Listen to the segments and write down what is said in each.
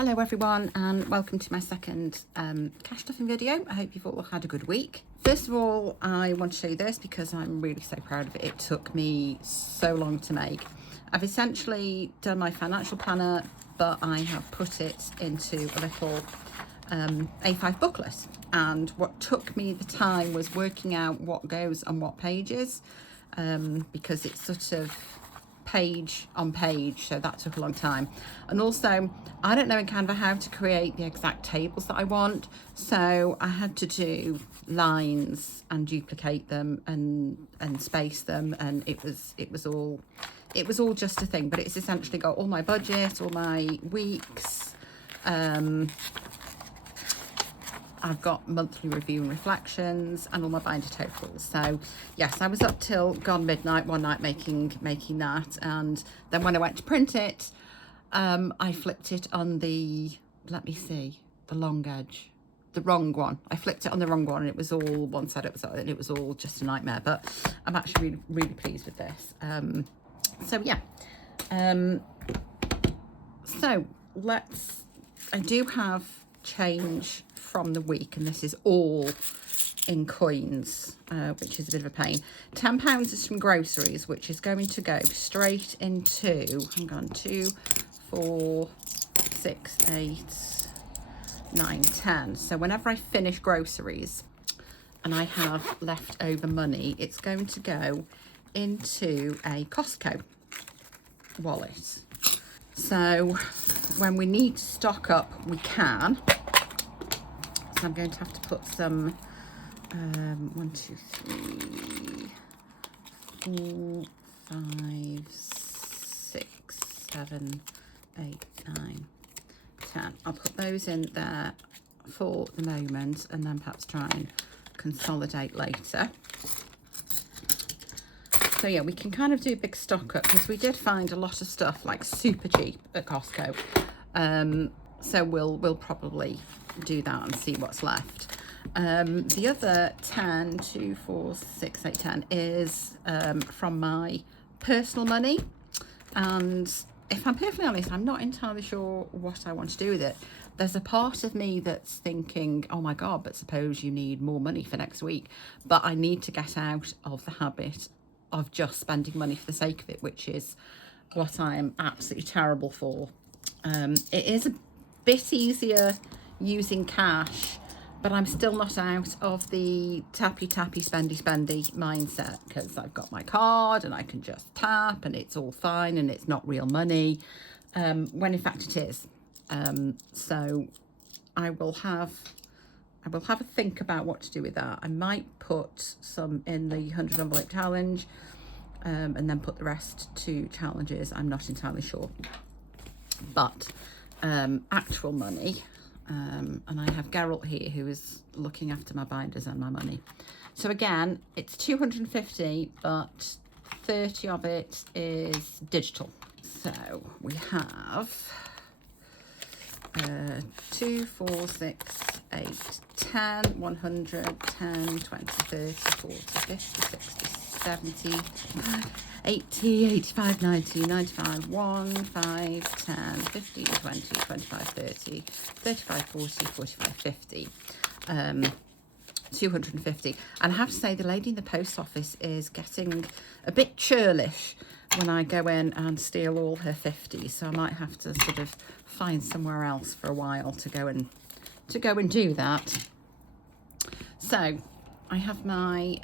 Hello everyone and welcome to my second cash stuffing video. I hope you've all had a good week. First of all, I want to show you this because I'm really so proud of it. It took me so long to make. I've essentially done my financial planner, but I have put it into a little A5 booklet, and what took me the time was working out what goes on what pages, because it's sort of page on page, so that took a long time. And also I don't know in Canva how to create the exact tables that I want, so I had to do lines and duplicate them and space them, and it was all just a thing. But it's essentially got all my budget, all my weeks, I've got monthly review and reflections, and all my binder totals. So yes, I was up till gone midnight one night making that, and then when I went to print it, I flipped it on the, let me see, the long edge, the wrong one. I flipped it on the wrong one, and it was all one side up, and it was all just a nightmare. But I'm actually really pleased with this. So yeah, so I do have change from the week, and this is all in coins, which is a bit of a pain. £10 is from groceries, which is going to go straight into, hang on, 2, 4, 6, 8, 9, 10. So whenever I finish groceries and I have leftover money, it's going to go into a Costco wallet. So when we need to stock up, we can. So I'm going to have to put some 1, 2, 3, 4, 5, 6, 7, 8, 9, 10. I'll put those in there for the moment, and then perhaps try and consolidate later. So yeah, we can kind of do a big stock up, because we did find a lot of stuff like super cheap at Costco. So we'll probably do that and see what's left. The other 10, 2, 4, 6, 8, 10 is from my personal money. And if I'm perfectly honest, I'm not entirely sure what I want to do with it. There's a part of me that's thinking, oh my God, but suppose you need more money for next week. But I need to get out of the habit of just spending money for the sake of it, which is what I'm absolutely terrible for. It is a bit easier using cash, but I'm still not out of the tappy spendy mindset, because I've got my card and I can just tap and it's all fine and it's not real money, when in fact it is. So I will have a think about what to do with that. I might put some in the 100 envelope challenge, and then put the rest to challenges. I'm not entirely sure. But actual money, and I have Geralt here who is looking after my binders and my money. So again, it's 250, but 30 of it is digital. So we have 2, 4, 6, 8, 10, 100, 10, 20, 30, 40, 50, 60, 70, 80, 85, 90, 95, 1, 5, 10, 15, 20, 25, 30, 35, 40, 45, 50, 250. And I have to say, the lady in the post office is getting a bit churlish when I go in and steal all her 50s, so I might have to sort of find somewhere else for a while to go and do that. So I have my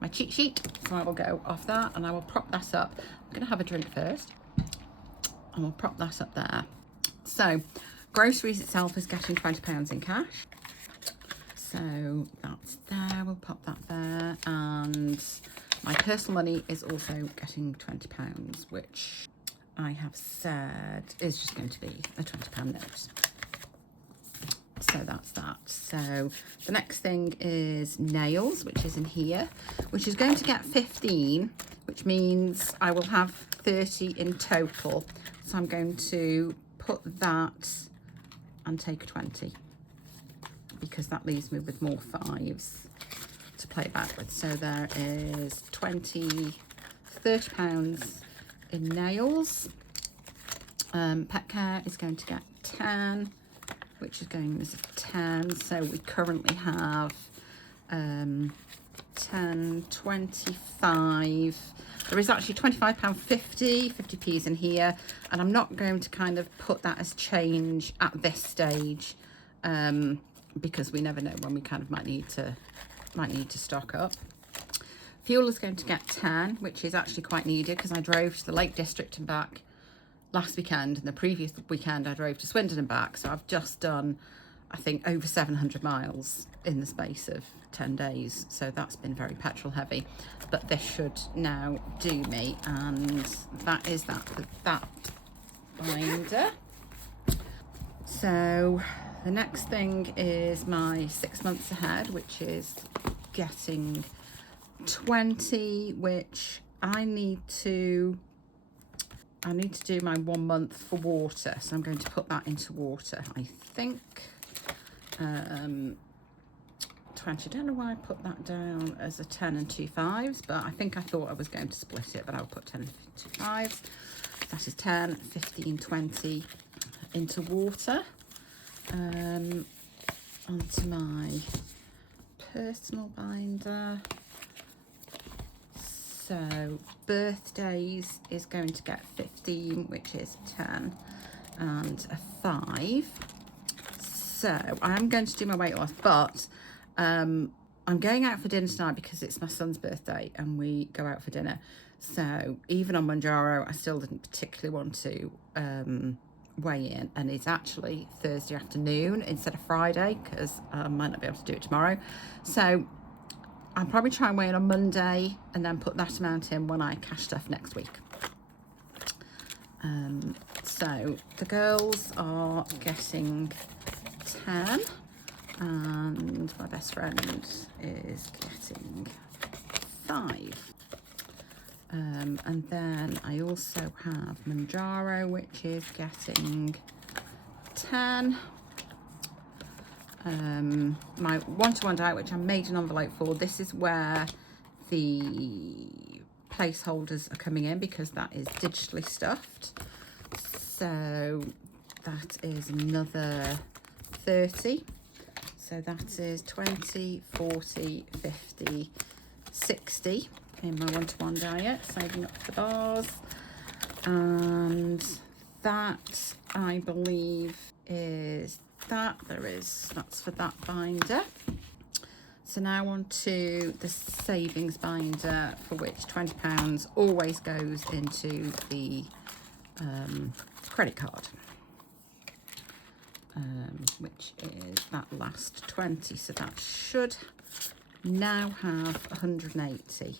my cheat sheet, so I will go off that and I will prop that up. I'm going to have a drink first, and we'll prop that up there. So groceries itself is getting £20 in cash, so that's there. We'll pop that there. And my personal money is also getting £20, which I have said is just going to be a £20 note. So that's that. So the next thing is nails, which is in here, which is going to get 15, which means I will have 30 in total. So I'm going to put that and take a 20, because that leaves me with more 5s to play backwards. So there is 20, £30 in nails. Pet care is going to get 10, which is going as a 10. So we currently have 10, 25. There is actually £25.50, 50p's in here, and I'm not going to kind of put that as change at this stage, because we never know when we kind of might need to stock up. Fuel is going to get 10, which is actually quite needed because I drove to the Lake District and back last weekend, and the previous weekend I drove to Swindon and back, so I've just done, I think, over 700 miles in the space of 10 days, so that's been very petrol heavy, but this should now do me, and that is that for that binder. So the next thing is my 6 months ahead, which is getting 20, which I need to do my 1 month for water, so I'm going to put that into water. I think 20. I don't know why I put that down as a 10 and 2 5s, but I thought I was going to split it, but I'll put 10 and 2 5s. That is 10, 15, 20 into water. Onto my personal binder. So birthdays is going to get 15, which is 10 and a 5. So I am going to do my weight loss, but I'm going out for dinner tonight because it's my son's birthday and we go out for dinner. So even on Manjaro, I still didn't particularly want to weigh in, and it's actually Thursday afternoon instead of Friday because I might not be able to do it tomorrow. So I'll probably try and weigh in on Monday and then put that amount in when I cash stuff next week. So the girls are getting 10 and my best friend is getting 5. And then I also have Manjaro, which is getting 10. My one-to-one diet, which I made an envelope for, this is where the placeholders are coming in because that is digitally stuffed. So that is another 30. So that is 20, 40, 50, 60 in my one-to-one diet, saving up for the bars. And that, I believe, is that's for that binder. So now on to the savings binder, for which £20 always goes into the credit card, which is that last 20. So that should now have 180.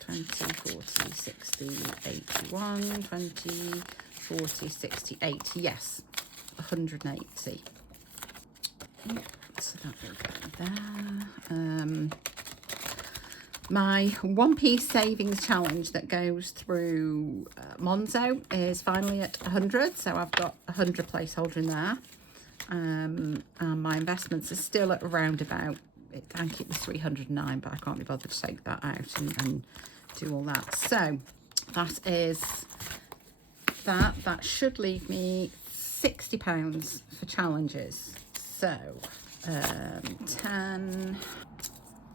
20, 40, 60, 81, 20, 40, 60, 80. Yes, 180. So that will go there. My 1p savings challenge that goes through Monzo is finally at 100, so I've got 100 placeholder in there. And my investments are still at around about, I think it was 309, but I can't be bothered to take that out and do all that. So that is that. That should leave me £60 for challenges. So 10,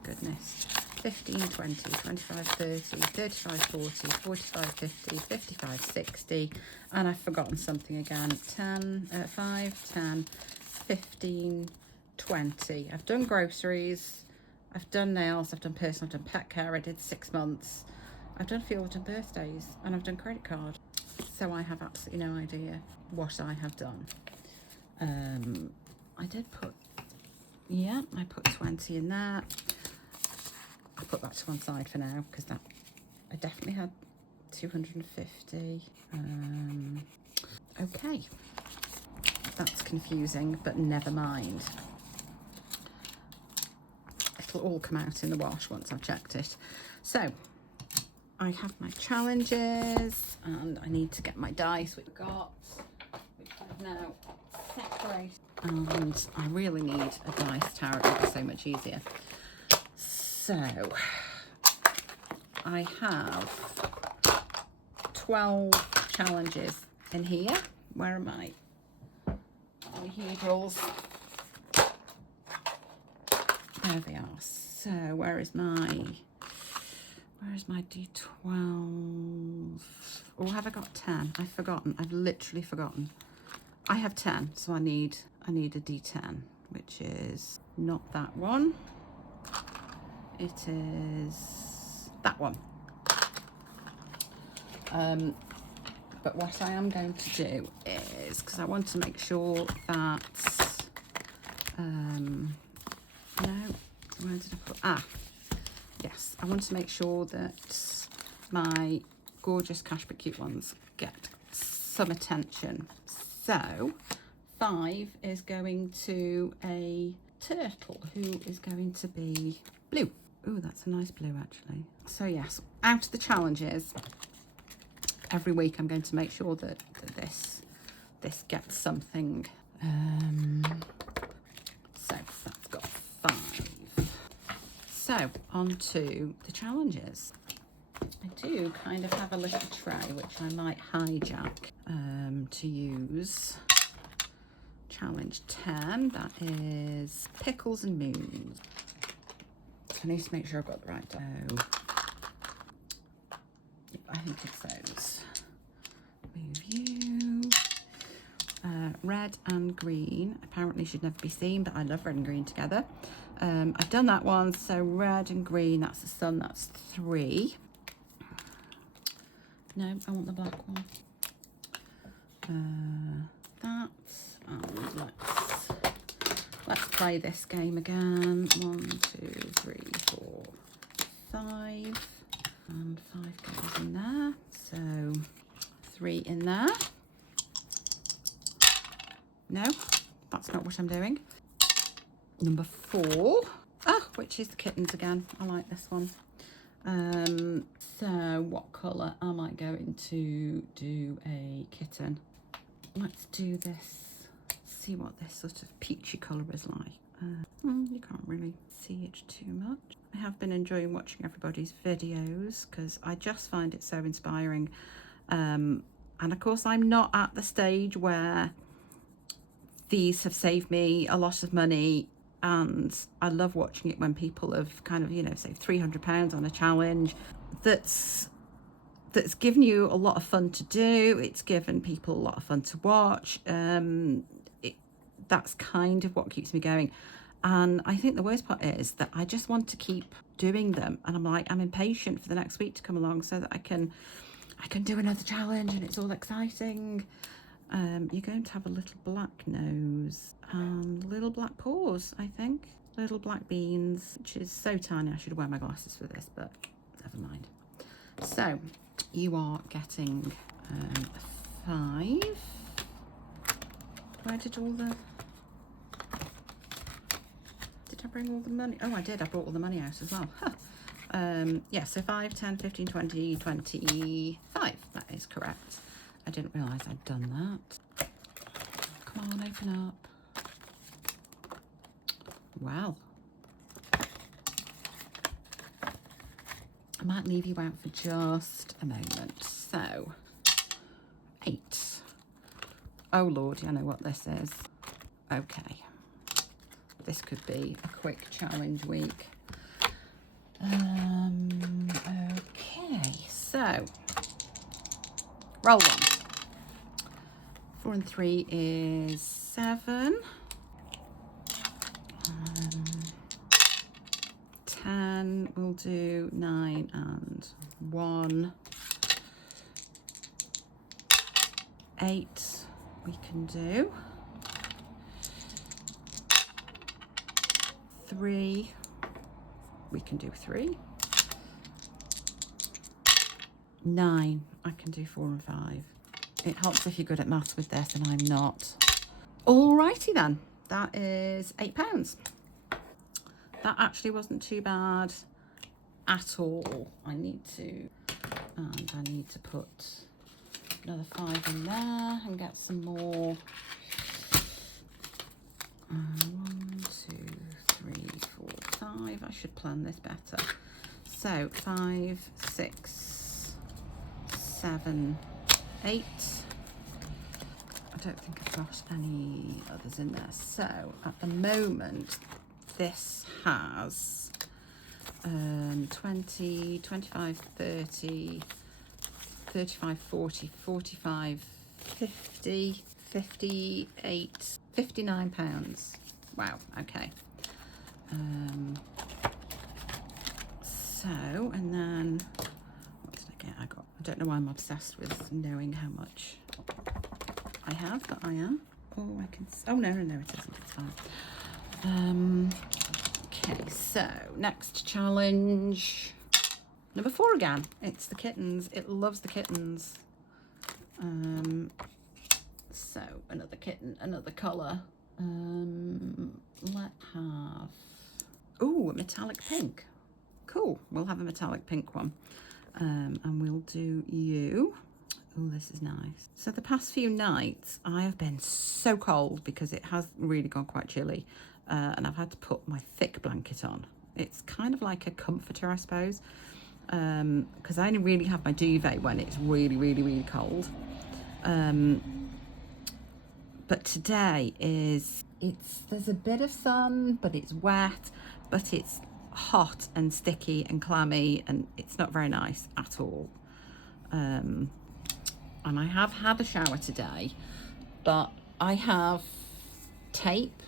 goodness, 15, 20, 25, 30, 35, 40, 45, 50, 55, 60, and I've forgotten something again. 10, 5, 10, 15, 20. I've done groceries, I've done nails, I've done personal, I've done pet care, I did 6 months, I've done fuel, I've done birthdays, and I've done credit card. So I have absolutely no idea what I have done. I did put, yeah, I put 20 in there. I'll put that to one side for now because that, I definitely had 250. Okay, that's confusing, but never mind. It'll all come out in the wash once I've checked it. So I have my challenges and I need to get my dice which I've now separated, and I really need a dice tower. It makes it so much easier. So I have 12 challenges in here. Where are my hedrals? There they are. So where is my D12? Or have I got 10? I've forgotten. I've literally forgotten. I have 10, so I need a D10, which is not that one. It is that one. But what I am going to do is, because I want to make sure that, no, where did I put, yes, I want to make sure that my gorgeous Cash But Cute ones get some attention. So 5 is going to a turtle who is going to be blue. Oh, that's a nice blue actually. So yes, out of the challenges, every week I'm going to make sure that this gets something. So that's got 5. So on to the challenges. I do kind of have a little tray which I might hijack to use. Challenge 10, that is pickles and moons. So I need to make sure I've got the right dough. Yep, I think it's those. Move you. Red and green apparently should never be seen, but I love red and green together. I've done that one, so red and green, that's the sun, that's 3. No, I want the black one. That, and let's play this game again. 1, 2, 3, 4, 5, and 5 goes in there. So 3 in there. No, that's not what I'm doing. Number 4. Oh, which is the kittens again. I like this one. So what colour am I going to do a kitten? Let's do this. See what this sort of peachy colour is like. You can't really see it too much. I have been enjoying watching everybody's videos because I just find it so inspiring. And of course I'm not at the stage where these have saved me a lot of money, and I love watching it when people have kind of, you know, saved £300 on a challenge that's given you a lot of fun to do. It's given people a lot of fun to watch. That's kind of what keeps me going. And I think the worst part is that I just want to keep doing them, and I'm impatient for the next week to come along so that I can do another challenge and it's all exciting. You're going to have a little black nose and little black paws, I think. Little black beans, which is so tiny. I should wear my glasses for this, but never mind. So you are getting 5. Where did I bring all the money? Oh, I did. I brought all the money out as well. Yeah, so 5, 10, 15, 20, 25. That is correct. I didn't realise I'd done that. Come on, open up. Well, I might leave you out for just a moment. So, 8. Oh Lord, I know what this is. Okay. This could be a quick challenge week. Okay, so roll 1. 4 and 3 is 7. 10, we'll do 9 and 1. 8, we can do. 3, we can do 3. 9, I can do 4 and 5. It helps if you're good at maths with this, and I'm not. Alrighty then, that is £8. That actually wasn't too bad at all. I need to put another 5 in there and get some more. 1, 2, 3, 4, 5. I should plan this better. So 5, 6, 7, 8. don't think I've got any others in there. So at the moment, this has 20, 25, 30, 35, 40, 45, 50, 58, 59 pounds. Wow, okay. So, and then, what did I get? I don't know why I'm obsessed with knowing how much I have, but I am. Oh, I can, oh no, it isn't, it's fine. Okay, so next challenge, number 4 again. It's the kittens. It loves the kittens. So another kitten, another colour. Let's have, oh, a metallic pink. Cool, we'll have a metallic pink one. And we'll do you. Oh, this is nice. So the past few nights I have been so cold because it has really gone quite chilly, and I've had to put my thick blanket on. It's kind of like a comforter, I suppose, because I only really have my duvet when it's really, really, really cold. But today there's a bit of sun, but it's wet, but it's hot and sticky and clammy, and it's not very nice at all. And I have had a shower today, but I have tape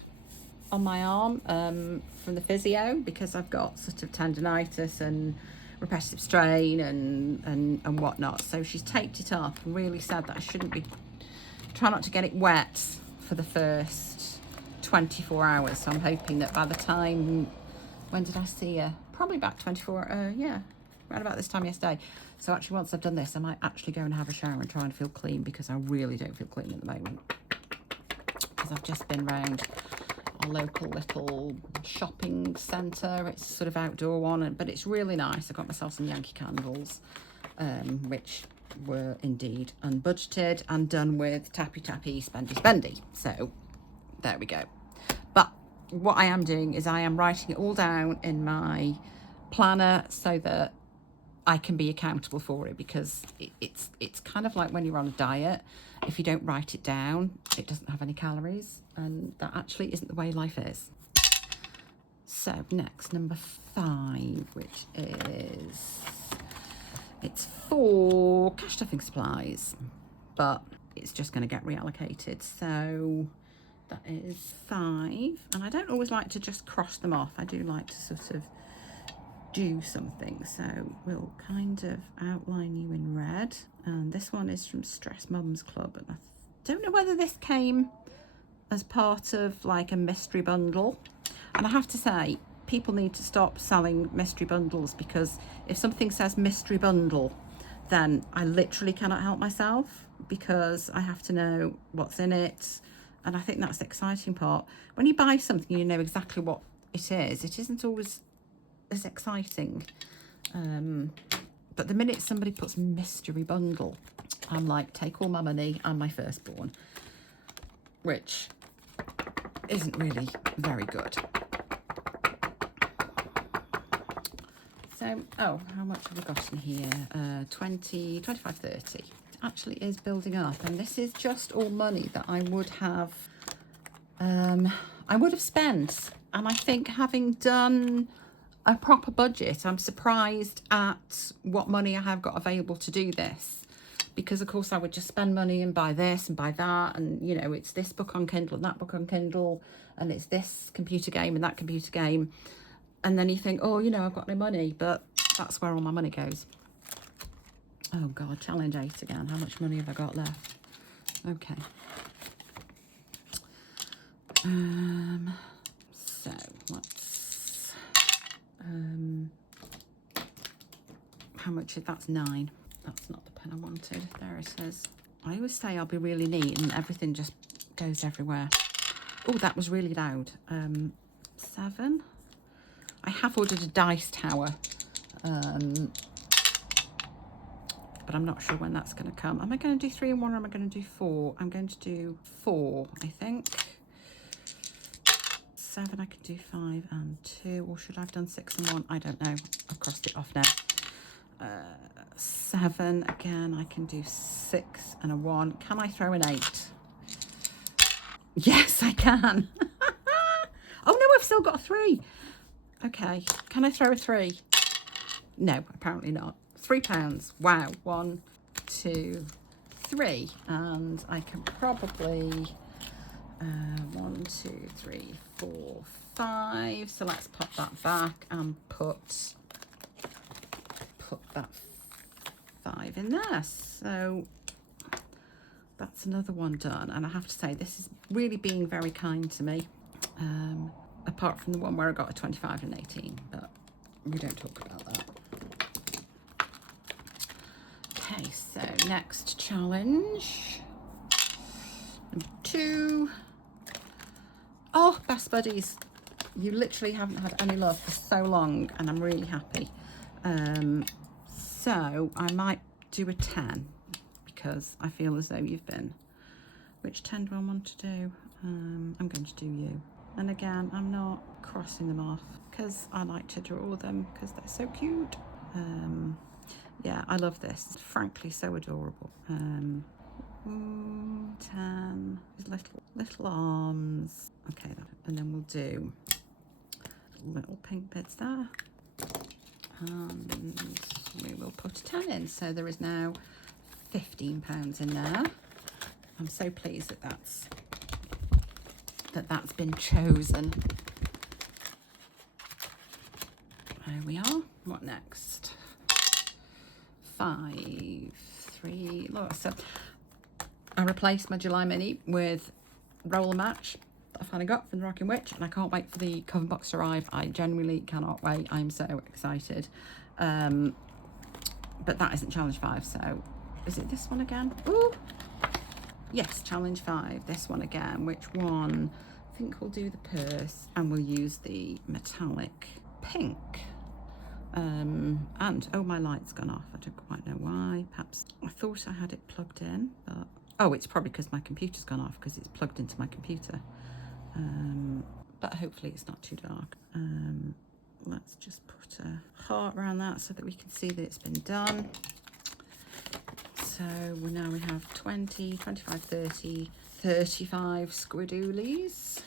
on my arm from the physio because I've got sort of tendonitis and repetitive strain and whatnot. So she's taped it up and really said that I shouldn't be, try not to get it wet for the first 24 hours. So I'm hoping that by the time, when did I see her? Probably about 24, yeah, around about this time yesterday. So actually once I've done this, I might actually go and have a shower and try and feel clean, because I really don't feel clean at the moment. Because I've just been around our local little shopping centre. It's sort of outdoor one, but it's really nice. I got myself some Yankee candles, which were indeed unbudgeted and done with tappy tappy spendy spendy. So there we go. But what I am doing is I am writing it all down in my planner so that I can be accountable for it, because it's kind of like when you're on a diet. If you don't write it down, it doesn't have any calories, and that actually isn't the way life is. So next, number 5, which is, it's for cash stuffing supplies, but it's just going to get reallocated. So that is 5, and I don't always like to just cross them off. I do like to sort of do something, so we'll kind of outline you in red. And this one is from Stress Mums Club, and I don't know whether this came as part of like a mystery bundle. And I have to say, people need to stop selling mystery bundles, because if something says mystery bundle, then I literally cannot help myself, because I have to know what's in it. And I think that's the exciting part. When you buy something, you know exactly what it is. It isn't always as exciting. But the minute somebody puts mystery bundle, I'm like, take all my money and my firstborn, which isn't really very good. So, oh, how much have we got in here? 20, 25, 30. It actually is building up, and this is just all money that I would have spent. And I think, having done a proper budget, I'm surprised at what money I have got available to do this, because of course I would just spend money and buy this and buy that, and you know, it's this book on Kindle and that book on Kindle, and it's this computer game and that computer game, and then you think, oh, you know, I've got no money, but that's where all my money goes. Oh god, challenge 8 again. How much money have I got left? Okay. So let's how much is, that's 9. That's not the pen I wanted. There it is. I always say I'll be really neat and everything just goes everywhere. Oh, that was really loud. 7. I have ordered a dice tower, but I'm not sure when that's going to come. Am I going to do 3 in 1, or am I going to do 4? I'm going to do 4, I think. 7, I could do 5 and 2, or should I have done 6 and 1? I don't know. I've crossed it off now. 7 again, I can do 6 and a 1. Can I throw an 8? Yes, I can. Oh no, I've still got a 3. Okay, can I throw a 3? No, apparently not. £3. Wow. 1, 2, 3. And I can probably 1, 2, 3, 4, 5. So let's pop that back and put that 5 in there. So that's another one done. And I have to say, this is really being very kind to me. Apart from the one where I got a 25 and 18, but we don't talk about that. Okay, so next challenge. Number 2. Oh, best buddies. You literally haven't had any love for so long, and I'm really happy. So I might do a 10 because I feel as though you've been. Which 10 do I want to do? I'm going to do you. And again, I'm not crossing them off because I like to draw them because they're so cute. Yeah, I love this. It's frankly so adorable. 10. His little arms. Okay, and then we'll do little pink bits there. And we will put a 10 in. So there is now £15 in there. I'm so pleased that that's been chosen. There we are. What next? 5, 3. Look, so I replaced my July mini with Roller Match that I finally got from the Rocking Witch, and I can't wait for the cover box to arrive. I genuinely cannot wait. I'm so excited. But that isn't challenge 5, so is it this one again? Ooh. Yes, challenge 5, this one again. Which one? I think we'll do the purse and we'll use the metallic pink. And oh, my light's gone off. I don't quite know why. Perhaps I thought I had it plugged in, but oh, it's probably because my computer's gone off because it's plugged into my computer. But hopefully it's not too dark. Let's just put a heart around that so that we can see that it's been done. So now we have 20, 25, 30, 35 squidoolies.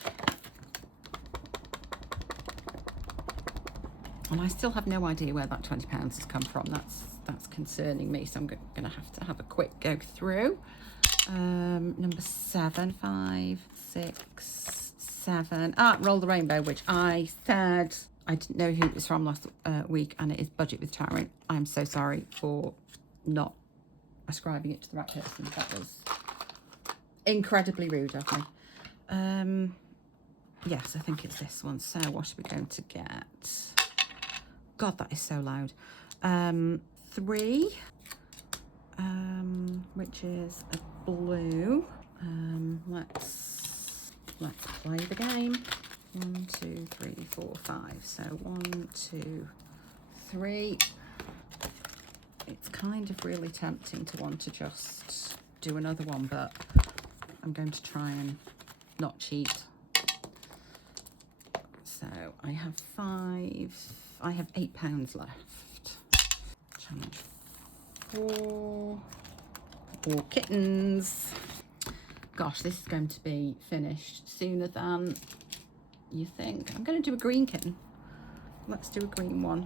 And I still have no idea where that £20 has come from. That's concerning me. So I'm going to have a quick go through. Number 7, 5, 6, 7. Roll the Rainbow, which I said I didn't know who it was from last week, and it is Budget with Tyrant. I'm so sorry for not ascribing it to the right person. That was incredibly rude of me. Yes, I think it's this one. So what are we going to get? God, that is so loud. 3, which is a blue. Let's play the game. 1, 2, 3, 4, 5. So 1, 2, 3. It's kind of really tempting to want to just do another one, but I'm going to try and not cheat. So I have 8 pounds left. Challenge 4. 4 kittens. Gosh, this is going to be finished sooner than you think. I'm going to do a green kitten. Let's do a green one.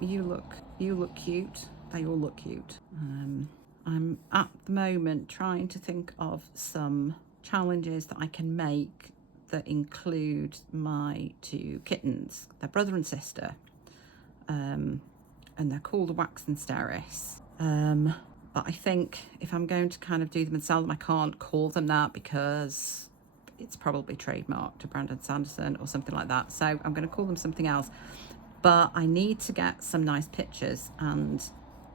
You look cute. They all look cute. I'm at the moment trying to think of some challenges that I can make that include my 2 kittens. They're brother and sister, and they're called Wax and Steris. But I think if I'm going to kind of do them and sell them, I can't call them that because it's probably trademarked to Brandon Sanderson or something like that. So I'm going to call them something else. But I need to get some nice pictures, and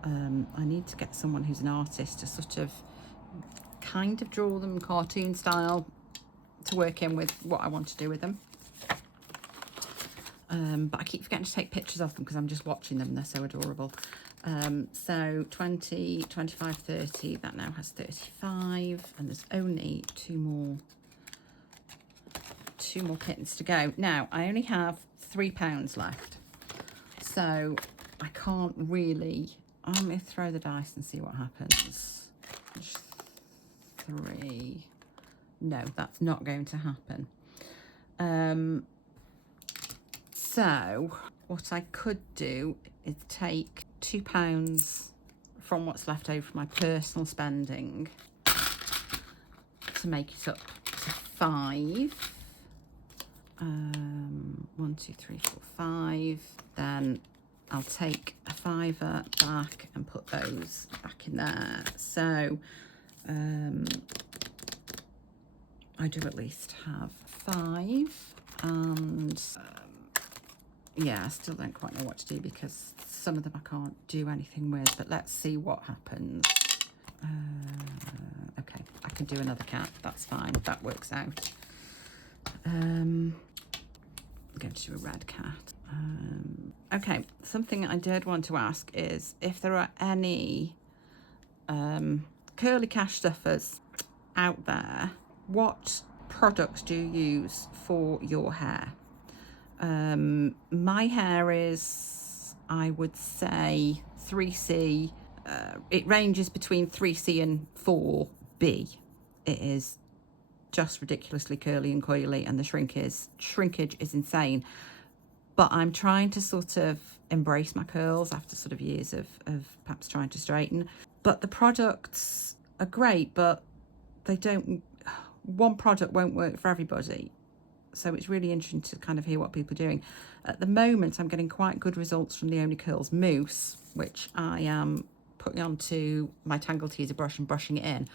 I need to get someone who's an artist to sort of kind of draw them cartoon style to work in with what I want to do with them. But I keep forgetting to take pictures of them because I'm just watching them. They're so adorable. So 20, 25, 30. That now has 35, and there's only two more kittens to go. Now I only have £3 left, so I can't really. I'm going to throw the dice and see what happens. 3, no, that's not going to happen. So what I could do is take £2 from what's left over from my personal spending to make it up to 5. 1, 2, 3, 4, 5. Then I'll take a £5 back and put those back in there. So I do at least have 5, and yeah, I still don't quite know what to do because some of them I can't do anything with, but let's see what happens. Okay, I can do another cat, that's fine, that works out. I'm going to do a red cat. Okay, something I did want to ask is if there are any curly cash stuffers out there, what products do you use for your hair? My hair is, I would say, 3C. It ranges between 3C and 4B. It is just ridiculously curly and coily, and the shrinkage is insane. But I'm trying to sort of embrace my curls after sort of years of perhaps trying to straighten. But the products are great, but they don't, one product won't work for everybody. So it's really interesting to kind of hear what people are doing. At the moment, I'm getting quite good results from the Only Curls Mousse, which I am putting onto my Tangle Teezer brush and brushing it in.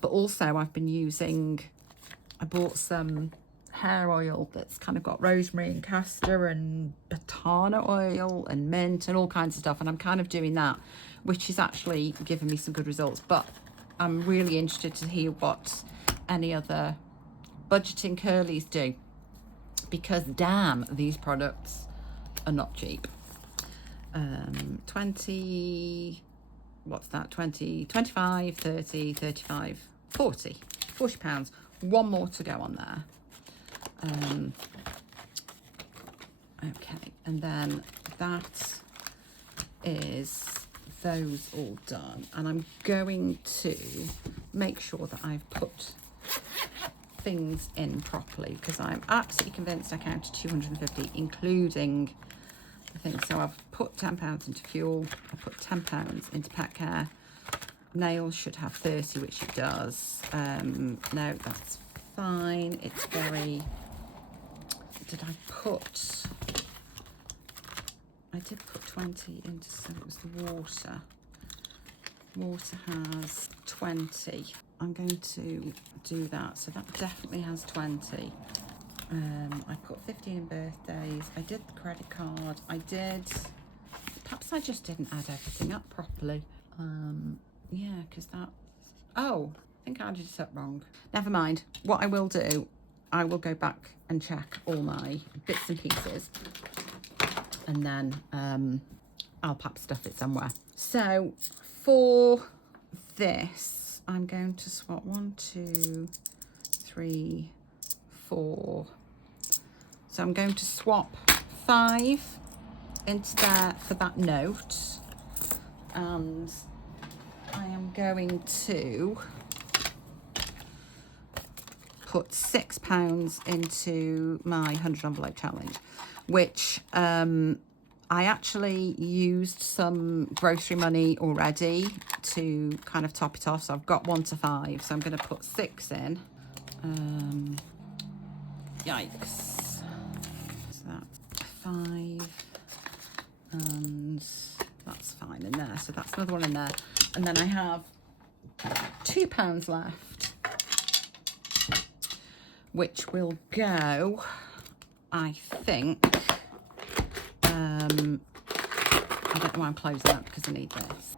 But also I've been using, I bought some hair oil that's kind of got rosemary and castor and batana oil and mint and all kinds of stuff. And I'm kind of doing that, which is actually giving me some good results. But I'm really interested to hear what any other budgeting curlies do, because damn, these products are not cheap. 20, what's that, 20, 25, 30, 35, 40 pounds. One more to go on there. Okay, and then that is those all done, and I'm going to make sure that I've put things in properly, because I'm absolutely convinced I counted 250 including the thing. So I've put £10 into fuel, I put £10 into pet care. Nails should have 30, which it does. No, that's fine. It's very, did I did put 20 into, so it was the water. Water has 20. I'm going to do that, so that definitely has 20. I put 15 in birthdays. I did the credit card. Perhaps I just didn't add everything up properly. Yeah, because that, oh, I think I added it up wrong. Never mind. What I will do, I will go back and check all my bits and pieces, and then I'll perhaps stuff it somewhere. So for this, I'm going to swap 1, 2, 3, 4. So I'm going to swap 5 into there for that note, and I am going to put £6 into my 100 envelope challenge, which I actually used some grocery money already to kind of top it off. So I've got 1 to 5. So I'm going to put 6 in. Yikes. So that's 5. And that's fine in there. So that's another one in there. And then I have £2 left, which will go, I think, I don't know why I'm closing that, because I need this.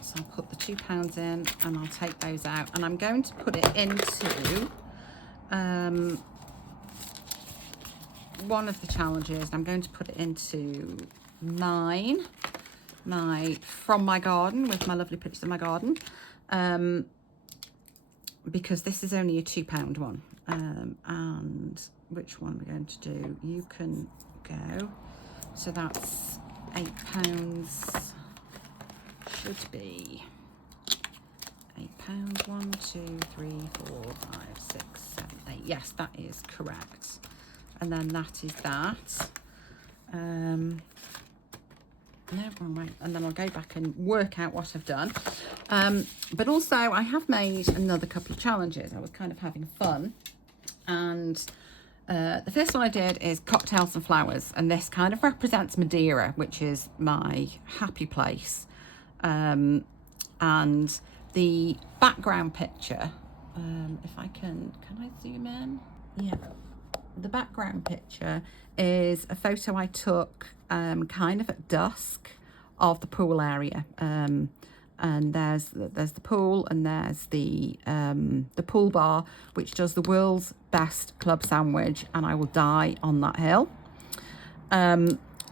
So I'll put the £2 in and I'll take those out, and I'm going to put it into one of the challenges. I'm going to put it into mine, from my garden, with my lovely pictures of my garden, because this is only a £2 one. And which one we're going to do? You can go. So that's £8. Should be £8. 1, 2, 3, 4, 5, 6, 7, 8. Yes, that is correct. And then that is that. No, wrong way. And then I'll go back and work out what I've done. But also I have made another couple of challenges. I was kind of having fun. And the first one I did is cocktails and flowers. And this kind of represents Madeira, which is my happy place. And the background picture, if I can I zoom in? Yeah. The background picture is a photo I took kind of at dusk of the pool area, and there's the pool, and there's the pool bar, which does the world's best club sandwich, and I will die on that hill.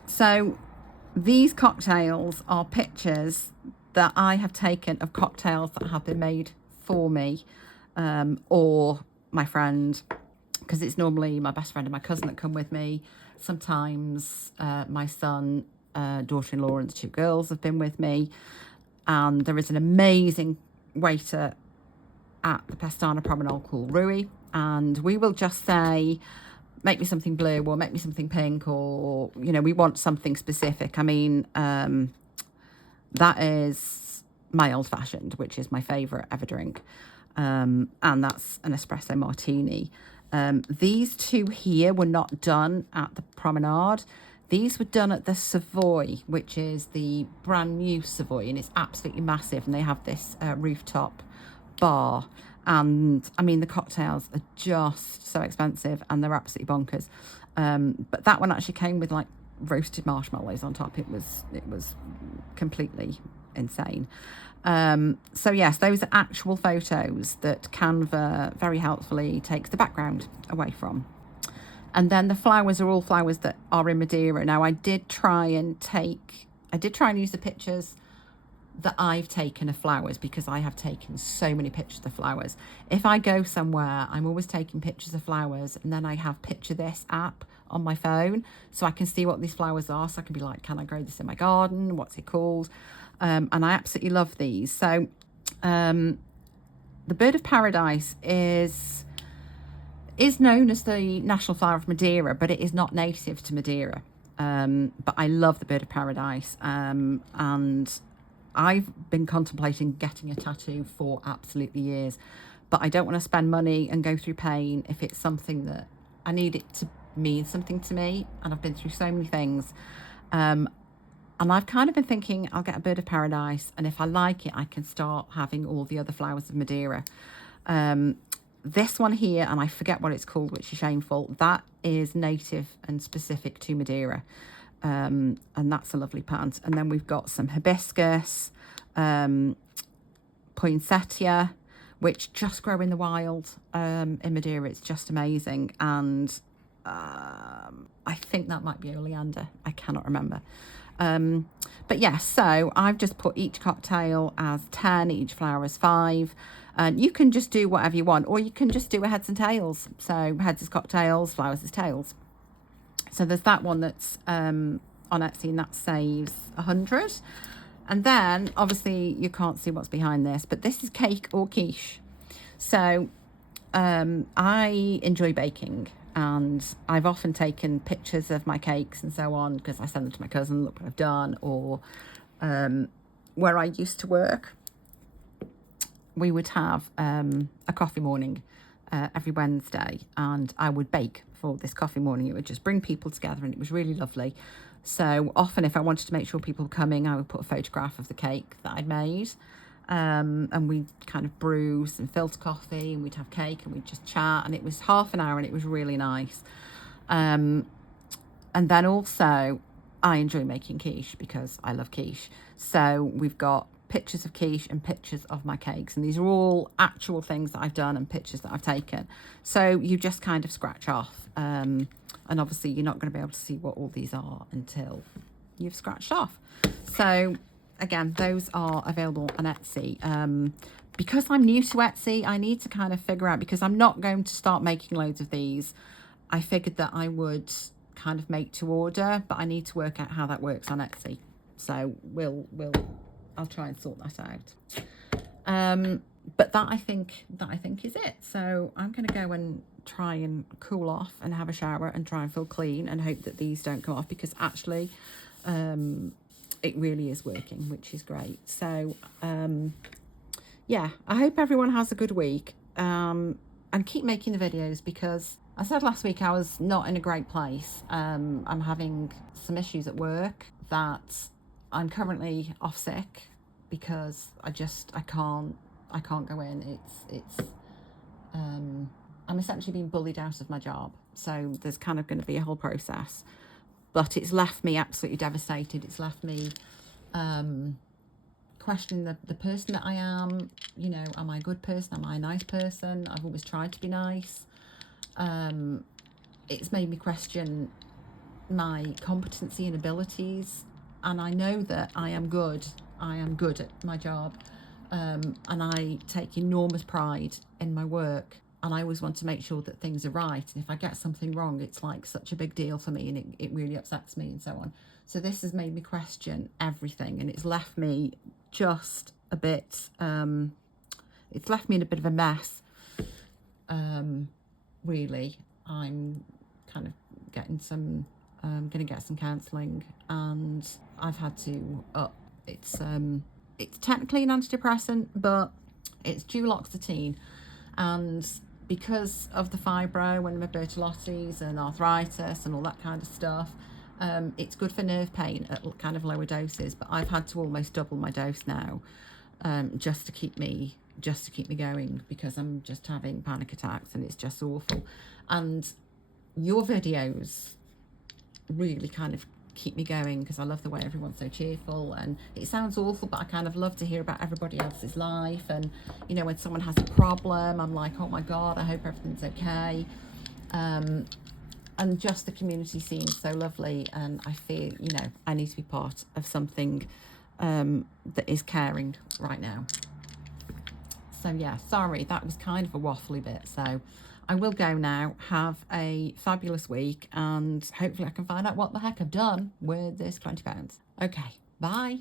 So these cocktails are pictures that I have taken of cocktails that have been made for me, or my friend, because it's normally my best friend and my cousin that come with me. Sometimes my son, daughter-in-law, and the 2 girls have been with me. And there is an amazing waiter at the Pestana Promenade called Rui. And we will just say, make me something blue, or make me something pink, or, you know, we want something specific. I mean, that is my old-fashioned, which is my favourite ever drink. And that's an espresso martini. These 2 here were not done at the Promenade. These were done at the Savoy, which is the brand new Savoy, and it's absolutely massive. And they have this rooftop bar. And I mean, the cocktails are just so expensive, and they're absolutely bonkers. But that one actually came with like roasted marshmallows on top. It was completely insane. So yes, those are actual photos that Canva very helpfully takes the background away from. And then the flowers are all flowers that are in Madeira. Now I did try and use the pictures that I've taken of flowers, because I have taken so many pictures of flowers. If I go somewhere, I'm always taking pictures of flowers, and then I have Picture This app on my phone, so I can see what these flowers are. So I can be like, can I grow this in my garden? What's it called? And I absolutely love these. So the bird of paradise is known as the national flower of Madeira, but it is not native to Madeira. But I love the bird of paradise, and I've been contemplating getting a tattoo for absolutely years, but I don't want to spend money and go through pain if it's something that I need it to mean something to me. And I've been through so many things. And I've kind of been thinking I'll get a bird of paradise, and if I like it, I can start having all the other flowers of Madeira. This one here, and I forget what it's called, which is shameful, that is native and specific to Madeira. And that's a lovely plant. And then we've got some hibiscus, poinsettia, which just grow in the wild in Madeira. It's just amazing. And I think that might be oleander. I cannot remember. But yeah, so I've just put each cocktail as 10, each flower as 5. And you can just do whatever you want, or you can just do a heads and tails. So heads is cocktails, flowers is tails. So there's that one that's on Etsy, and that saves 100. And then obviously you can't see what's behind this, but this is cake or quiche. So I enjoy baking, and I've often taken pictures of my cakes and so on, because I send them to my cousin, look what I've done. Or where I used to work, we would have a coffee morning every Wednesday, and I would bake for this coffee morning. It would just bring people together, and it was really lovely. So often, if I wanted to make sure people were coming, I would put a photograph of the cake that I'd made, and we'd kind of brew some filter coffee, and we'd have cake, and we'd just chat, and it was half an hour, and it was really nice. And then also, I enjoy making quiche because I love quiche. So we've got pictures of quiche and pictures of my cakes, and these are all actual things that I've done and pictures that I've taken. So you just kind of scratch off, and obviously you're not going to be able to see what all these are until you've scratched off. So again, those are available on Etsy. Because I'm new to Etsy, I need to kind of figure out, because I'm not going to start making loads of these. I figured that I would kind of make to order, but I need to work out how that works on Etsy. So I'll try and sort that out. But that I think is it. So I'm going to go and try and cool off and have a shower and try and feel clean and hope that these don't come off, because actually it really is working, which is great. So yeah, I hope everyone has a good week, and keep making the videos, because I said last week I was not in a great place. I'm having some issues at work that I'm currently off sick because I can't go in. I'm essentially being bullied out of my job. So there's kind of going to be a whole process, but it's left me absolutely devastated. It's left me questioning the person that I am. You know, am I a good person? Am I a nice person? I've always tried to be nice. It's made me question my competency and abilities, and I know that I am good at my job, and I take enormous pride in my work, and I always want to make sure that things are right, and if I get something wrong, it's like such a big deal for me, and it really upsets me and so on. So this has made me question everything, and it's left me just a bit it's left me in a bit of a mess. Really, I'm kind of getting some going to get some counselling, and I've had to it's technically an antidepressant, but it's duloxetine, and because of the fibro and my Bertolotti's and arthritis and all that kind of stuff, it's good for nerve pain at kind of lower doses, but I've had to almost double my dose now, just to keep me going, because I'm just having panic attacks and it's just awful. And your videos really kind of keep me going, because I love the way everyone's so cheerful, and it sounds awful, but I kind of love to hear about everybody else's life. And you know, when someone has a problem, I'm like, oh my god, I hope everything's okay. And just the community seems so lovely, and I feel, you know, I need to be part of something that is caring right now. So yeah, sorry, that was kind of a waffly bit. So I will go now. Have a fabulous week, and hopefully I can find out what the heck I've done with this £20. Okay, bye.